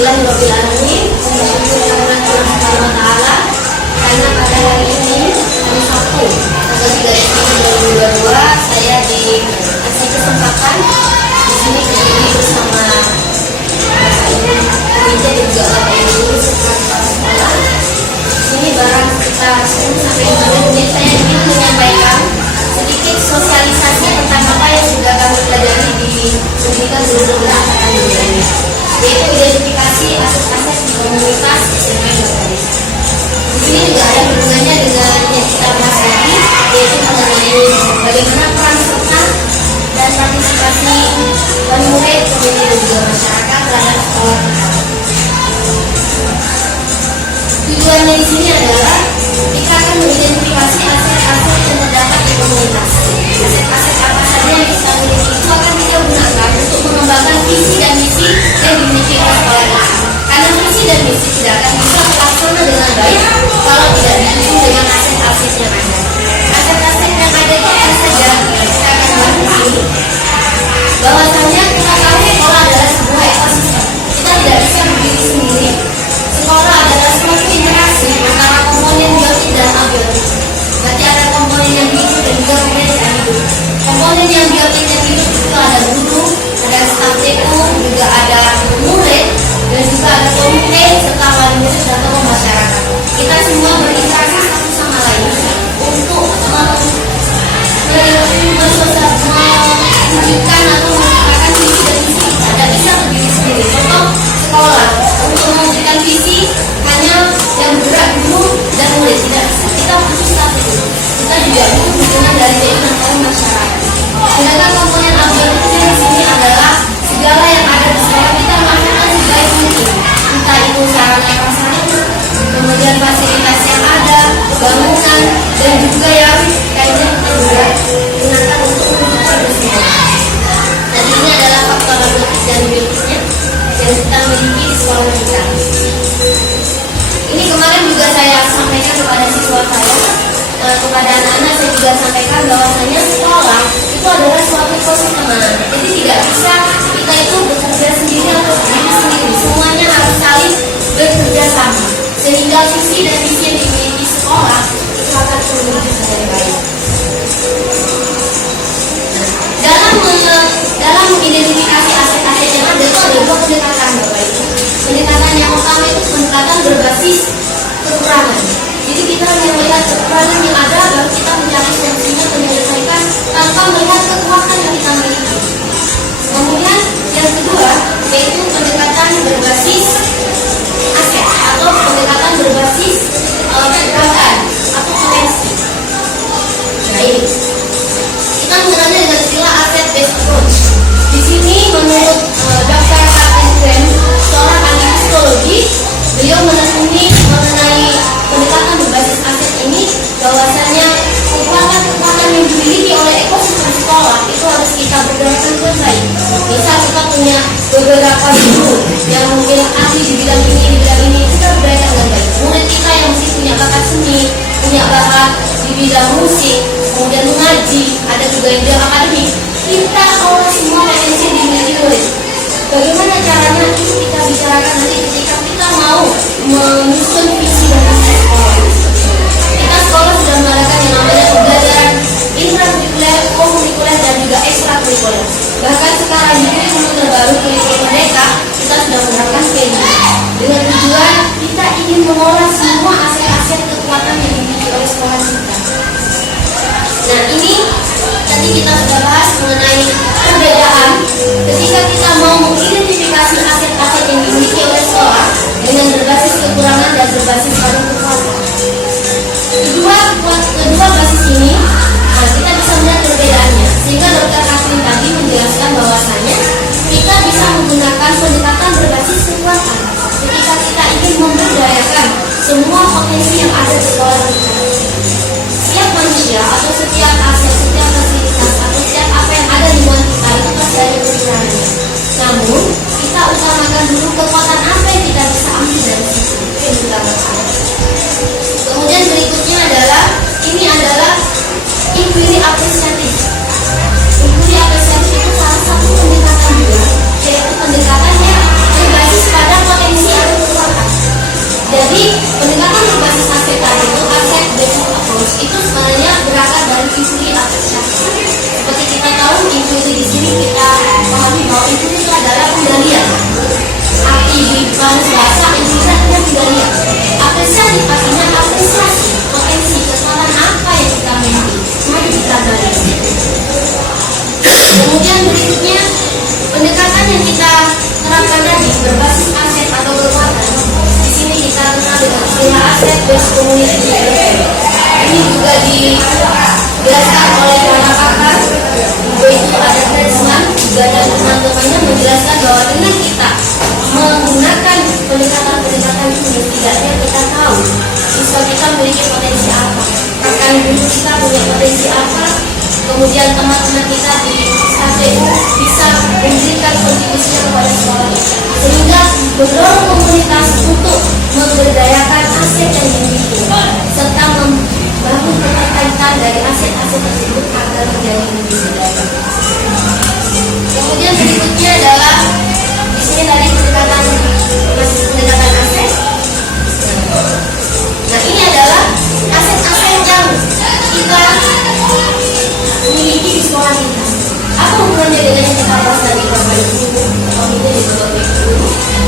Alhamdulillahirobbilalamin. Bersyukur kepada Tuhan Subhanahu wa Ta'ala karena pada hari ini hari Sabtu tanggal 3 Desember 2022 saya dikasih kesempatan di sini berdiri bersama Ibu dan juga Bapak Ibu serta sekolah. Di sini barang sekitar 10 sampai 15 menit saya ingin menyampaikan sedikit sosialisasi tentang apa yang sudah kami pelajari di pendidikan guru angkatan 2 ini, yaitu identifikasi aset-aset di komunitas SMA Bakari. Di sini juga ada hubungannya dengan yang kita bahas tadi, yaitu mengenai bagaimana peran serta dan partisipasi murid, komite dan juga masyarakat terhadap sekolah kita. Tujuannya di sini adalah kita akan mengidentifikasi aset-aset yang terdapat di komunitas. Aset-aset apa saja yang kita miliki itu akan kita gunakan untuk mengembangkan visi dan misi yang dimiliki oleh sekolah kita. Karena visi dan misi tidak akan bisa terlaksana dengan baik kalau tidak didukung dengan aset-aset yang ada. Aset-aset yang ada itu apa saja? Kita akan bahas di sini. Bahwasanya kita tahu sekolah adalah sebuah ekosistem. Kita tidak bisa berdiri sendiri. Sekolah adalah suatu interaksi antara komponen biotik dan abiotik. Berarti ada komponen yang hidup dan juga komponen yang hidup. Komponen yang biotik yang hidup itu ada guru, ada staf TU, juga ada murid, dan juga ada komite serta wali murid dan tokoh masyarakat. Kita semua berinteraksi satu sama lain untuk mewujudkan atau menciptakan visi dan misi kita. Tidak bisa berdiri sendiri. Contoh sekolah untuk mewujudkan visi hanya yang bergerak guru dan murid, tidak bisa. Kita butuh staf itu. Kita juga butuh dukungan dari TU dan tokoh masyarakat. Sedangkan komponen abiotiknya di sini adalah segala yang ada di sekolah kita melakukan sebaik mungkin. Entah itu sarana prasarana, kemudian fasilitas yang ada, bangunan, dan juga yang kayaknya kita juga gunakan untuk mewujudkan semua. Dan ini adalah faktor abiotik dan biotiknya yang kita miliki di sekolah kita. Ini kemarin juga saya sampaikan kepada siswa saya, kepada anak-anak saya juga sampaikan bahwasanya sekolah itu adalah suatu ekosistem. Jadi tidak bisa kita itu bekerja sendiri atau berdiri sendiri. Semuanya harus saling bekerja sama sehingga visi dan misi yang dimiliki sekolah itu akan terwujud dengan baik. Dalam mengidentifikasi aset-aset yang ada itu ada dua pendekatan, Bapak Ibu. Pendekatan yang pertama itu pendekatan berbasis kekurangan. Jadi kita hanya melihat kekurangan yang ada baru kita mencari solusinya menyelesaikan tanpa melihat kekuatan yang kita miliki. Kemudian yang kedua yaitu pendekatan berbasis aset atau pendekatan berbasis bakat atau potensi. Nah ini kita mengenalnya dengan istilah asset based approach. Di sini menurut Dr. Katrin Graham, seorang ahli psikologi, beliau menekuni mengenai pendekatan berbasis aset ini bahwasanya kekuatan-kekuatan yang dimiliki oleh ekosistem sekolah itu harus kita bergerakkan dengan baik. Misal kita punya beberapa guru yang mungkin ahli di bidang ini, kita bergerakkan dengan baik. Murid kita yang mungkin punya bakat seni, punya bakat di bidang musik, kemudian mengaji, ada juga yang bidang akademik. Kita olah semua potensi yang dimiliki murid. Bagaimana caranya itu kita bicarakan nanti ketika kita mau menyusun visi dan misi sekolah. Kita sekolah sudah mengadakan yang namanya pembelajaran intrakurikuler, kokurikuler, dan juga ekstrakurikuler. Bahkan sekarang di kurikulum terbaru kurikulum Merdeka kita sudah menerapkan PI dengan tujuan kita ingin mengolah semua aset-aset kekuatan yang dimiliki oleh sekolah kita. Nah ini tadi kita sudah bahas mengenai perbedaan ketika kita mau mengidentifikasi aset-aset yang dimiliki oleh sekolah dengan berbasis kekurangan dan berbasis pada kekuatan. Kedua basis ini kita bisa melihat perbedaannya sehingga Dr. Katrin tadi menjelaskan bahwasanya kita bisa menggunakan pendekatan berbasis kekuatan ketika kita ingin memberdayakan semua potensi yang ada di sekolah kita. Setiap manusia atau setiap aset, setiap fasilitas atau setiap apa yang ada di lingkungan kita itu pasti ada kekurangannya. Namun kita utamakan dulu kekuatan apa yang kita bisa ambil dari situ. Itu yang kita utamakan. Kemudian berikutnya adalah inquiry apresiatif. Inquiry apresiatif itu salah satu pendekatan juga, yaitu pendekatan yang berbasis pada potensi lihat. Apresiasi artinya apresiasi potensi kekuatan apa yang kita miliki. Mari kita gali. Kemudian berikutnya, pendekatan yang kita terapkan tadi berbasis aset atau kekuatan. Di sini kita kenal dengan istilah aset based community development. Ini juga dijelaskan oleh para pakar, yaitu ada Friedman dan teman-temannya menjelaskan bahwa dengan kita menggunakan pendekatan-pendekatan ini, setidaknya kita tahu siswa kita memiliki potensi apa, rekan guru kita punya potensi apa, kemudian teman-teman kita di KPU bisa memberikan kontribusi kepada sekolah, sehingga mendorong komunitas untuk memberdayakan aset yang dimiliki serta membangun keterkaitan dari aset-aset tersebut agar menjadi lebih berdaya. Kemudian berikutnya adalah di sini tadi pendekatan aset. Nah, ini adalah aset-aset yang kita miliki di sekolah kita. Apa hubungannya dengan yang kita bahas tadi Bapak Ibu?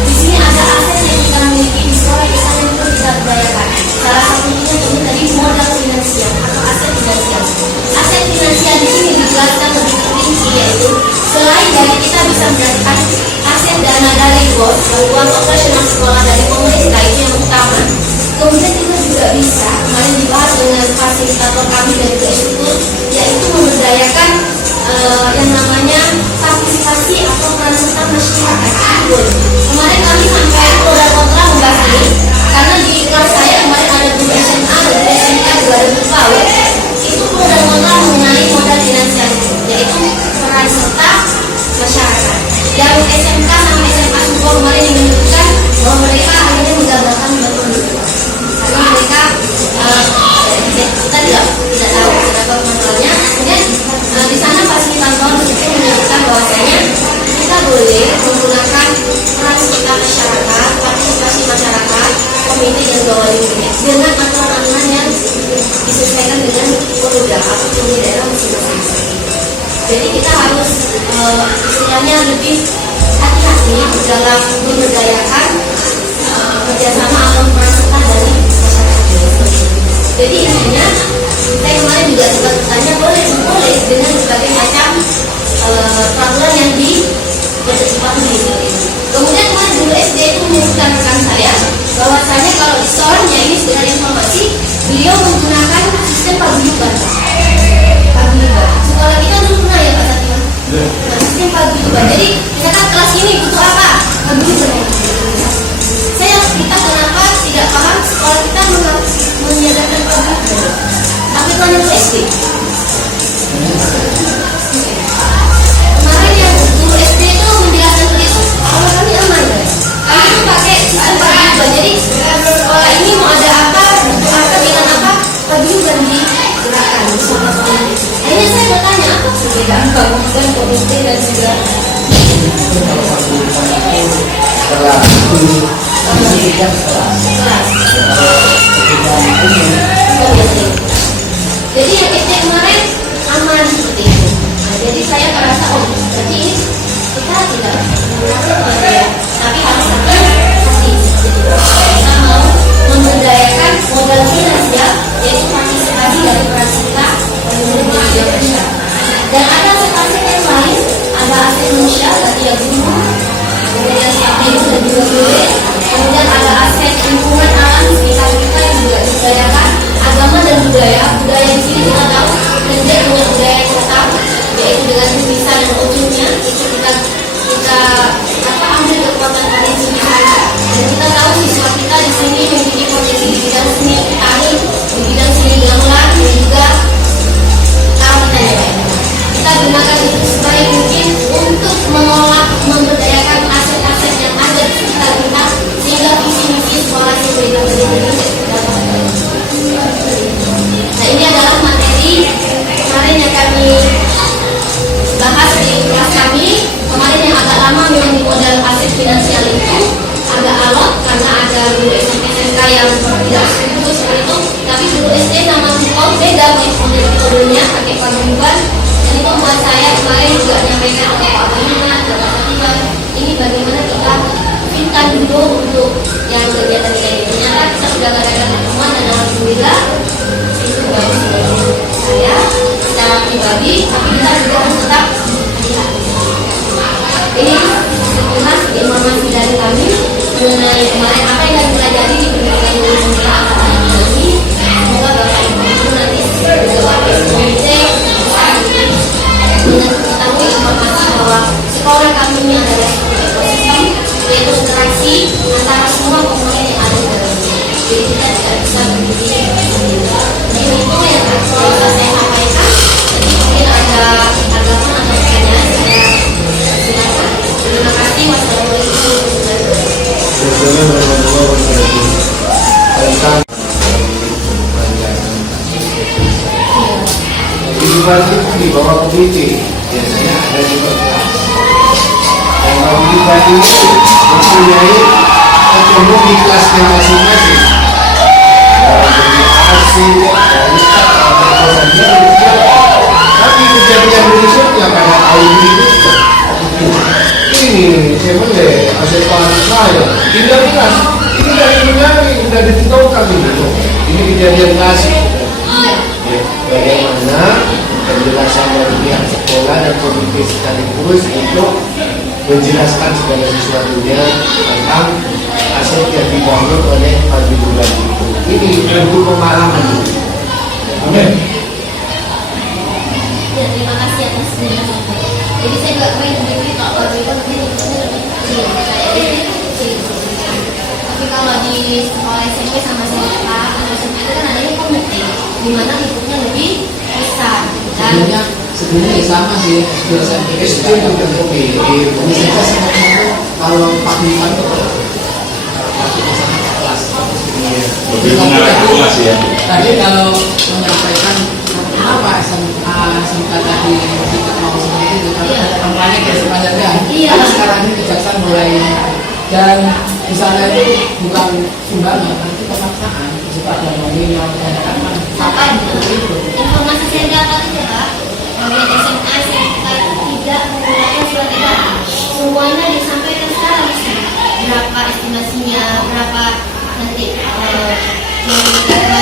Di sini ada aset yang kita miliki di sekolah kita yang perlu kita berdayakan. Salah satunya ini tadi modal finansial atau aset finansial. Aset finansial di sini dijelaskan lebih terperinci, yaitu selain dari kita bisa mendapatkan aset dana dari BOS, uang operasional sekolah dari pemerintah, itu yang utama. Kemudian kita juga bisa, kemarin dibahas dengan fasilitator kami dari Struktur, yaitu memberdayakan yang namanya partisipasi atau peran serta masyarakat. Kemarin kami sampai pro dan kontra membahas ini, karena di kelas saya kemarin ada guru SMA dan guru SMK juga ada guru PAUD. Itu pro dan kontra mengenai modal finansial, yaitu peran serta masyarakat. Yang SMK sama SMA Suko kemarin yang menunjukkan bahwa mereka akhirnya menggagalkan betul, karena mereka kita tidak tahu berapa masalahnya. Kemudian di sana fasilitator itu menyebutkan bahwasanya kita boleh menggunakan peran serta masyarakat, partisipasi masyarakat, komite dan bawah unit dengan aturan-aturan yang disesuaikan dengan Polda atau di daerah masing-masing. Jadi kita harus istilahnya lebih hati-hati dalam memberdayakan kerjasama atau peran serta dari masyarakat. Jadi intinya saya kemarin juga sempat bertanya boleh dengan berbagai macam peraturan yang dipatuhi. Kemudian kemarin guru SD itu menyebutkan rekan saya bahwasanya kalau di store-nya ini sebenarnya informasi beliau menggunakan sistem paguyuban. Sekolah kita dulu pernah ya Pak Satya? Sistem paguyuban. Jadi misalkan kelas ini butuh apa? Paguyuban. Kita kenapa tidak paham sekolah kita menyediakan paguyuban? Tapi kan yang SD. Kemarin yang guru SD itu menjelaskan begitu, kalau kami aman guys. Kami itu pakai sistem paguyuban. Jadi sekolah ini mau ada apa, butuh apa, dengan apa, paguyuban digerakkan. Akhirnya saya bertanya apa perbedaan paguyuban, komite dan juga jadi yang SD kemarin aman seperti itu. Nah, jadi saya merasa berarti ini kita tidak menggunakan tapi harus hati-hati. Kita mau memberdayakan modal finansial, yaitu partisipasi dari peran serta dan ada aset-aset yang lain, ada aset manusia tadi yang gunung, kemudian KPU dan juga kulit, kemudian ada aset lingkungan alam sekitar kita yang juga diberdayakan, agama dan budaya di sini kita tahu Indonesia punya budaya yang tetap, yaitu dengan bisa dan ujungnya itu kita ambil kekuatan potensi kita, dan kita tahu siswa kita di sini memiliki potensi di bidang seni tani, di bidang seni gamelan dan juga karawitan. Kita gunakan itu sebaik mungkin untuk mengolah, memberdayakan aset-aset yang ada di sekitar kita, sehingga visi misi sekolah yang berbeda-beda dapat. Nah, ini adalah materi kemarin yang kami bahas di kelas kami. Kemarin yang agak lama memang di modal aset finansial itu agak alot karena ada guru SMP SMK yang tidak setuju seperti itu. Tapi guru SD sama guru beda metodenya pakai paguyuban. Dan itu buat saya kemarin juga menyampaikan oleh Pak Bima dan Pak Fatima, ini bagaimana kita pintar dulu untuk yang kegiatan ini. sudah mengadakan pertemuan dan alhamdulillah itu bagus bagi saya secara pribadi, tapi kita juga harus tetap hati-hati. Ini sekilas informasi dari kami mengenai kemarin apa yang kami pelajari di pendidikan dunia angkatan ini. Semoga Bapak Ibu nanti juga Bapak Komite bisa mengetahui informasi bahwa sekolah kami ini adalah ekosistem, yaitu interaksi antara semua komponen yang ada di dalamnya. Jadi kita tidak bisa berdiri sendiri. Jadi itu yang bisa saya sampaikan. Jadi mungkin ada tanggapan atau pertanyaan, saya silakan. Terima kasih. Wassalamualaikum warahmatullahi wabarakatuh. Edukasi itu di bawah komite, biasanya ada di bawah. Dan komite itu mempunyai otonomi di kelasnya masing-masing. Jadi asing, tapi kejadian berikutnya pada tahun berikutnya. Ini saya boleh asal saya tidak jelas. Ini dari menyanyi sudah ditentukan ini. Ini kejadian kasih. Bagaimana penjelasan dari pihak sekolah dan komite sekaligus untuk menjelaskan segala sesuatunya tentang aset yang dibangun oleh Fadli Bulan itu. Ini bentuk pemahaman. Oke. Ya, terima kasih atas penjelasannya. Jadi saya nggak main sendiri kalau Fadli Bulan lebih kecil, saya ini kecil. Tapi kalau di sekolah SMP sama SMA atau SMP itu kan adanya komite, di mana lingkupnya lebih besar. Dan Sebenarnya sama sih, SD bukan komite. Universitas sama kalau Pak Bima itu sama kelas. Lebih mengarah ke kelas ya. Tadi kalau menyampaikan kenapa SMK tadi kita mau seperti itu, karena kampanye ke sebenarnya. Iya. Karena sekarang ini kejaksaan mulai dan di sana itu bukan sumbangan, tapi pemaksaan. Jika ada nominal dan apa informasi saya dapat itu Pak, bahwa SMA SMK itu tidak menggunakan surat edaran. Semuanya disampaikan secara resmi. Berapa estimasinya, berapa nanti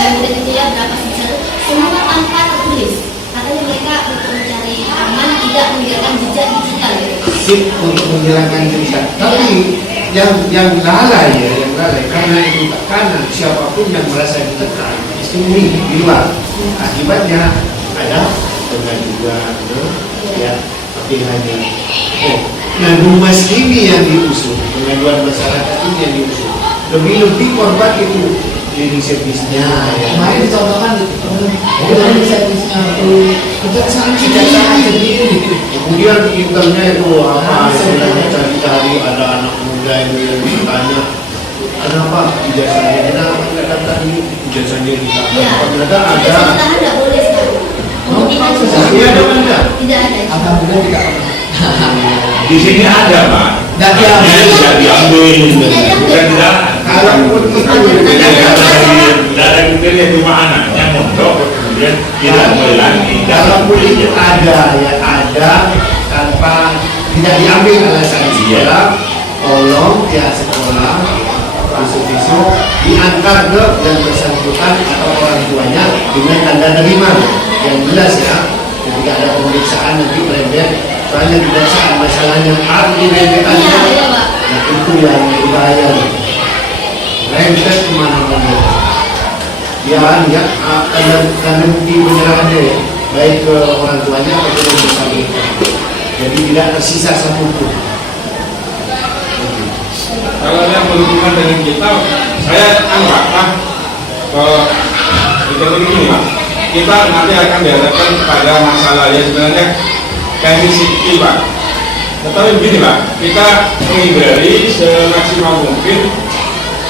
yang itu ya, berapa sebesar, semua tanpa tertulis. Katanya mereka untuk mencari aman, tidak meninggalkan jejak digital gitu. Sip untuk menghilangkan jejak. Tapi yang lalai ya, yang lalai karena itu tekanan siapapun yang merasa ditekan sembunyi di luar. Akibatnya ada pengaduan, ya, tapi hanya nah rumus ini yang diusung, pengaduan masyarakat ini yang diusung. Lebih korban itu cleaning service-nya. Ya. kemarin dicontohkan di servisnya itu kejaksaan sendiri. Kemudian internet itu apa istilahnya cari-cari ada anak muda yang bertanya kenapa ijazahnya kenapa nggak daftar ini ijazahnya kita Ya, ternyata ada ditahan nggak boleh sekarang. Kemungkinan ini ada apa enggak? tidak ada. Alhamdulillah tidak pernah. Di sini ada Pak. Dan diambil. Tidak diambil. Bukan tidak. Kalaupun itu Dari kuliah cuma anaknya mondok kemudian tidak boleh lagi. kalaupun itu ada ya ada tanpa tidak diambil alasan dia tolong pihak sekolah besok diantar ke yang bersangkutan atau orang tuanya dengan tanda terima yang jelas ya. Ketika ada pemeriksaan nanti rembet soalnya pemeriksaan masalahnya arti rembetannya Iya, iya, Pak. nah itu yang berbahaya rembet kemana-mana ya karena bukti penyerahannya ya baik ke orang tuanya atau ke bersangkutan jadi tidak tersisa satupun. Kalau yang berhubungan dengan kita, saya anggaplah kita begini Pak. Kita nanti akan dihadapkan pada masalah yang sebenarnya kemisi Pak. Tetapi begini Pak, kita menghindari semaksimal mungkin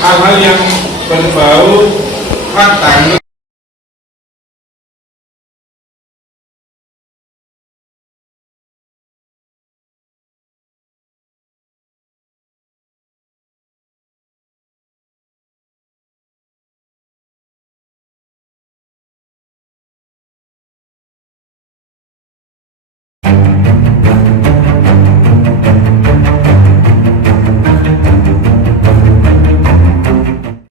hal-hal yang berbau fakta